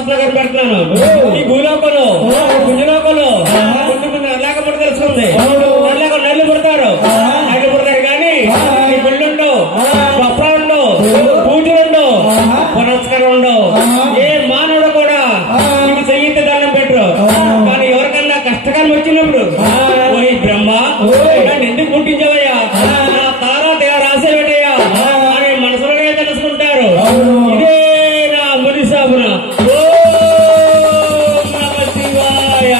సాప్లగర్ పెడుతున్నాను ఈ భూలోకంలో పుణ్యలోకంలో ముందు ముందు నల్లాక పుట్ట తెలుసుకుంది నల్లాక నల్లు పుడతారు నల్లు పుడతారు కానీ ఈ గుళ్ళుండవు గొప్పలుండవు పూజలుండవు పునస్కారం ఉండవు ఏ మానవుడు కూడా నీకు చెయ్యితే దండం పెట్టరు కానీ ఎవరికన్నా కష్టకాలం వచ్చినప్పుడు ఓయ్ బ్రహ్మ నన్ను ఎందుకు పుట్టించవయ్యా నా తారా రాసే పెట్టయ్యా అని మనసులోనే తెలుసుకుంటారు ఇదే నా ముని సాబున శివాయ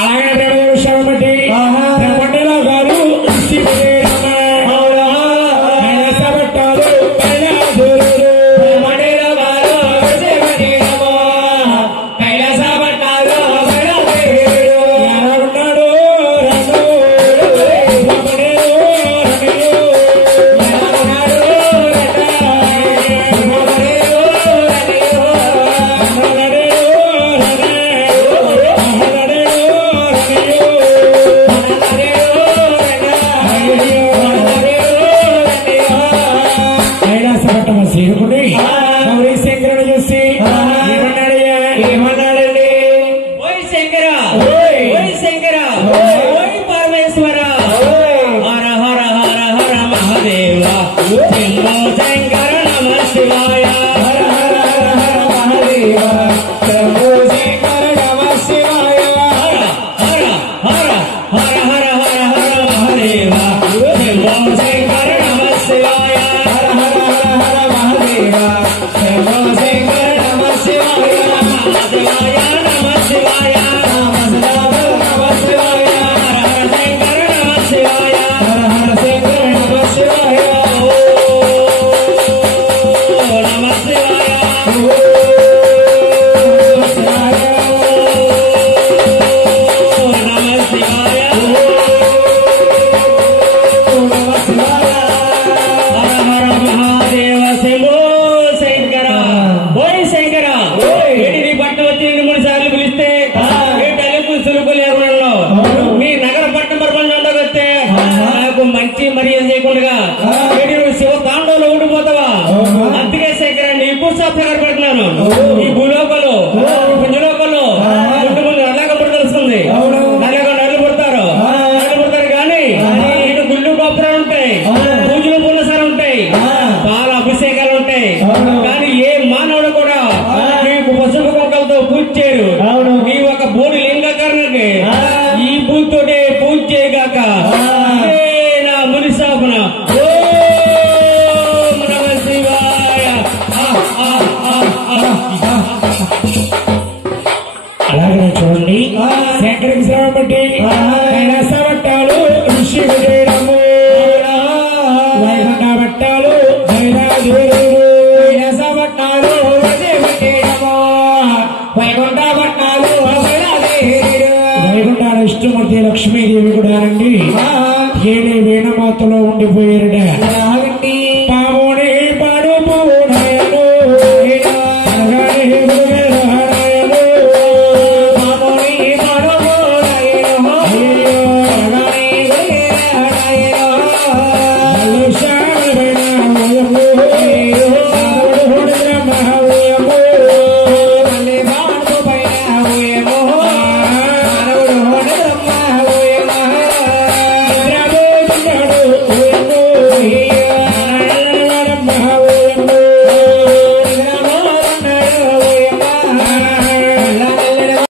అలాగే విషయం బట్టి పండిలో గారు మంచి మర్యాద చేయకుండా శివ తాండవలో ఉండిపోతావా అందుకే శంకరాన్ని ఇప్పుడు సాప్లగర్ పెడుతున్నాను ఈ భూలోకంలో పుణ్యలోకంలో ముందు ముందు నల్లగా పుట్ట తెలుస్తుంది నల్లగా నల్లు పుడతారు కానీ ఇటు గుళ్ళు గోపురాలు ఉంటాయి పూజలు పునసాలు ఉంటాయి పాల అభిషేకాలు ఉంటాయి కానీ ఏ మానవుడు కూడా మీకు పసుపు కుంకలతో పూజ చేయరు ఈ ఒక బోడి లింగకారునికి ఈ పూజతోటే పూజ చేయగాక మునిసాపున ఓం నమ శివాయ అలాగే చూడండి శంకరికి శ్రమ బట్టి కైలాసవట్టాలు ఋషి విజయము వైకుంఠ వట్టాలు కైలాసవట్టాలు వైకుంఠ వట్టాలు వైకుంఠ విష్ణుమూర్తి లక్ష్మీదేవి కూడా అండి ఏడే వేణమాతలో ఉండిపోయారట